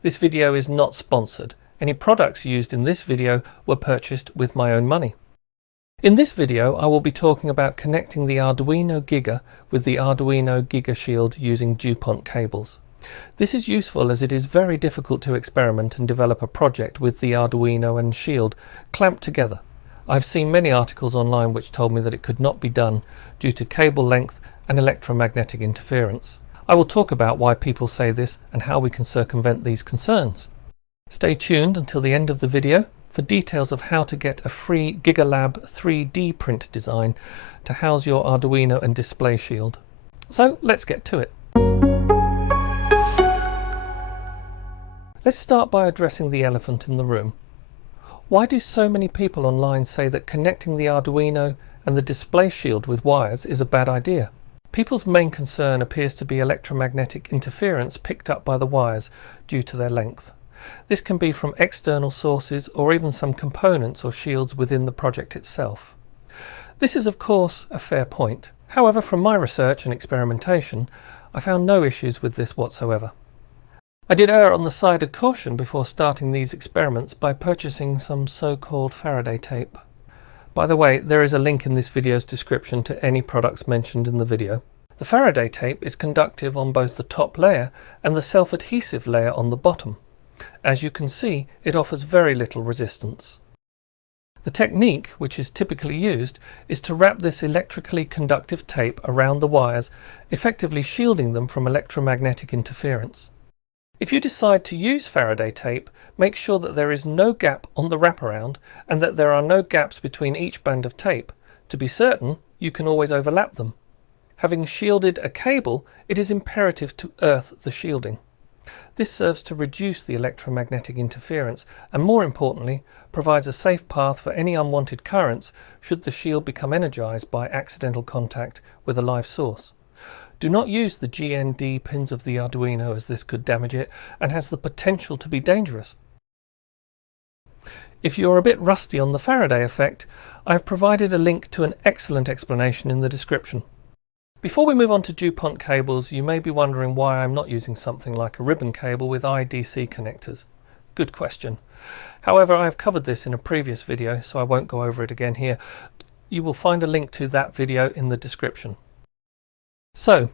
This video is not sponsored. Any products used in this video were purchased with my own money. In this video I will be talking about connecting the Arduino Giga with the Arduino Giga Shield using Dupont cables. This is useful as it is very difficult to experiment and develop a project with the Arduino and Shield clamped together. I've seen many articles online which told me that it could not be done due to cable length and electromagnetic interference. I will talk about why people say this and how we can circumvent these concerns. Stay tuned until the end of the video for details of how to get a free GigaLab 3D print design to house your Arduino and display shield. So let's get to it. Let's start by addressing the elephant in the room. Why do so many people online say that connecting the Arduino and the display shield with wires is a bad idea? People's main concern appears to be electromagnetic interference picked up by the wires due to their length. This can be from external sources or even some components or shields within the project itself. This is of course a fair point. However, from my research and experimentation, I found no issues with this whatsoever. I did err on the side of caution before starting these experiments by purchasing some so-called Faraday tape. By the way, there is a link in this video's description to any products mentioned in the video. The Faraday tape is conductive on both the top layer and the self-adhesive layer on the bottom. As you can see, it offers very little resistance. The technique, which is typically used, is to wrap this electrically conductive tape around the wires, effectively shielding them from electromagnetic interference. If you decide to use Faraday tape, make sure that there is no gap on the wraparound and that there are no gaps between each band of tape. To be certain, you can always overlap them. Having shielded a cable, it is imperative to earth the shielding. This serves to reduce the electromagnetic interference and, more importantly, provides a safe path for any unwanted currents should the shield become energized by accidental contact with a live source. Do not use the GND pins of the Arduino as this could damage it and has the potential to be dangerous. If you are a bit rusty on the Faraday effect, I have provided a link to an excellent explanation in the description. Before we move on to Dupont cables, you may be wondering why I'm not using something like a ribbon cable with IDC connectors. Good question. However, I have covered this in a previous video, so I won't go over it again here. You will find a link to that video in the description. So,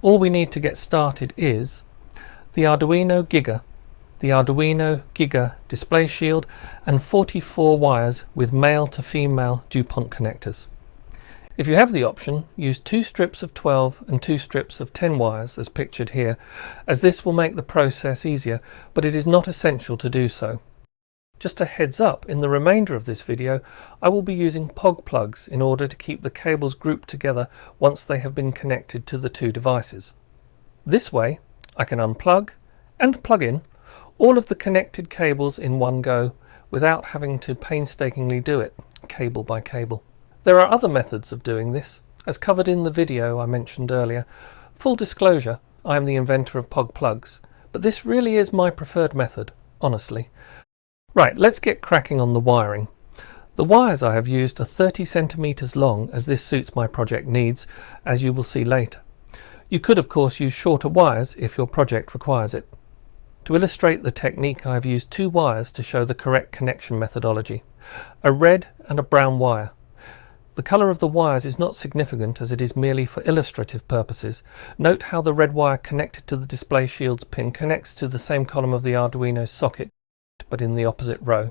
all we need to get started is the Arduino Giga, the Arduino Giga Display Shield, and 44 wires with male to female Dupont connectors. If you have the option, use 2 strips of 12 and 2 strips of 10 wires as pictured here, as this will make the process easier, but it is not essential to do so. Just a heads up, in the remainder of this video I will be using Pog Plugs in order to keep the cables grouped together once they have been connected to the 2 devices. This way I can unplug and plug in all of the connected cables in one go without having to painstakingly do it cable by cable. There are other methods of doing this, as covered in the video I mentioned earlier. Full disclosure, I am the inventor of Pog Plugs, but this really is my preferred method, honestly. Right, let's get cracking on the wiring. The wires I have used are 30 centimeters long, as this suits my project needs, as you will see later. You could of course use shorter wires if your project requires it. To illustrate the technique, I have used 2 wires to show the correct connection methodology, a red and a brown wire. The colour of the wires is not significant as it is merely for illustrative purposes. Note how the red wire connected to the display shield's pin connects to the same column of the Arduino socket, but in the opposite row.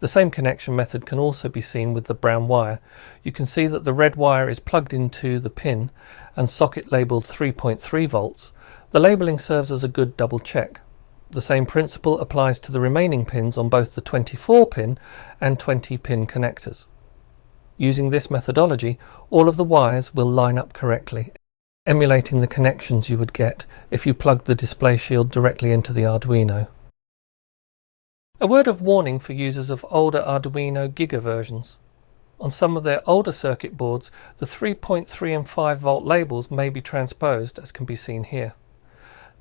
The same connection method can also be seen with the brown wire. You can see that the red wire is plugged into the pin and socket labelled 3.3 volts. The labelling serves as a good double check. The same principle applies to the remaining pins on both the 24 pin and 20 pin connectors. Using this methodology, all of the wires will line up correctly, emulating the connections you would get if you plugged the display shield directly into the Arduino. A word of warning for users of older Arduino Giga versions. On some of their older circuit boards, the 3.3 and 5 volt labels may be transposed, as can be seen here.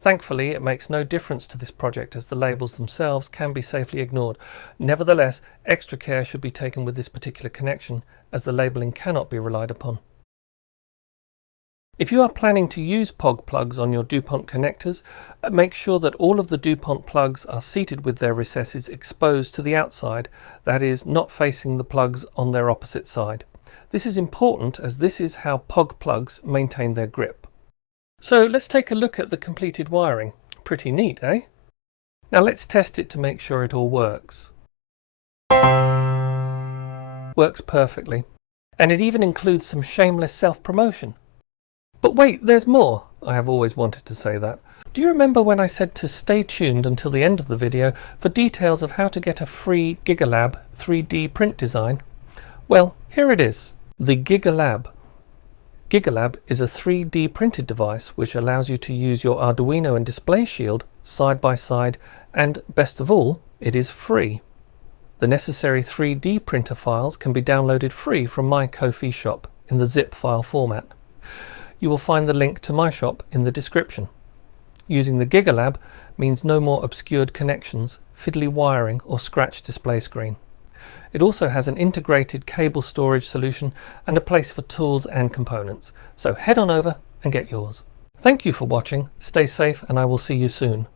Thankfully, it makes no difference to this project as the labels themselves can be safely ignored. Nevertheless, extra care should be taken with this particular connection as the labelling cannot be relied upon. If you are planning to use Pog plugs on your Dupont connectors, make sure that all of the Dupont plugs are seated with their recesses exposed to the outside, that is, not facing the plugs on their opposite side. This is important as this is how Pog plugs maintain their grip. So let's take a look at the completed wiring. Pretty neat, eh? Now let's test it to make sure it all works. Works perfectly. And it even includes some shameless self-promotion. But wait, there's more. I have always wanted to say that. Do you remember when I said to stay tuned until the end of the video for details of how to get a free GigaLab 3D print design? Well, here it is, the GigaLab. GigaLab is a 3D printed device which allows you to use your Arduino and Display Shield side by side, and best of all, it is free. The necessary 3D printer files can be downloaded free from my Ko-fi shop in the zip file format. You will find the link to my shop in the description. Using the GigaLab means no more obscured connections, fiddly wiring or scratched display screen. It also has an integrated cable storage solution and a place for tools and components, so head on over and get yours. Thank you for watching, stay safe, and I will see you soon.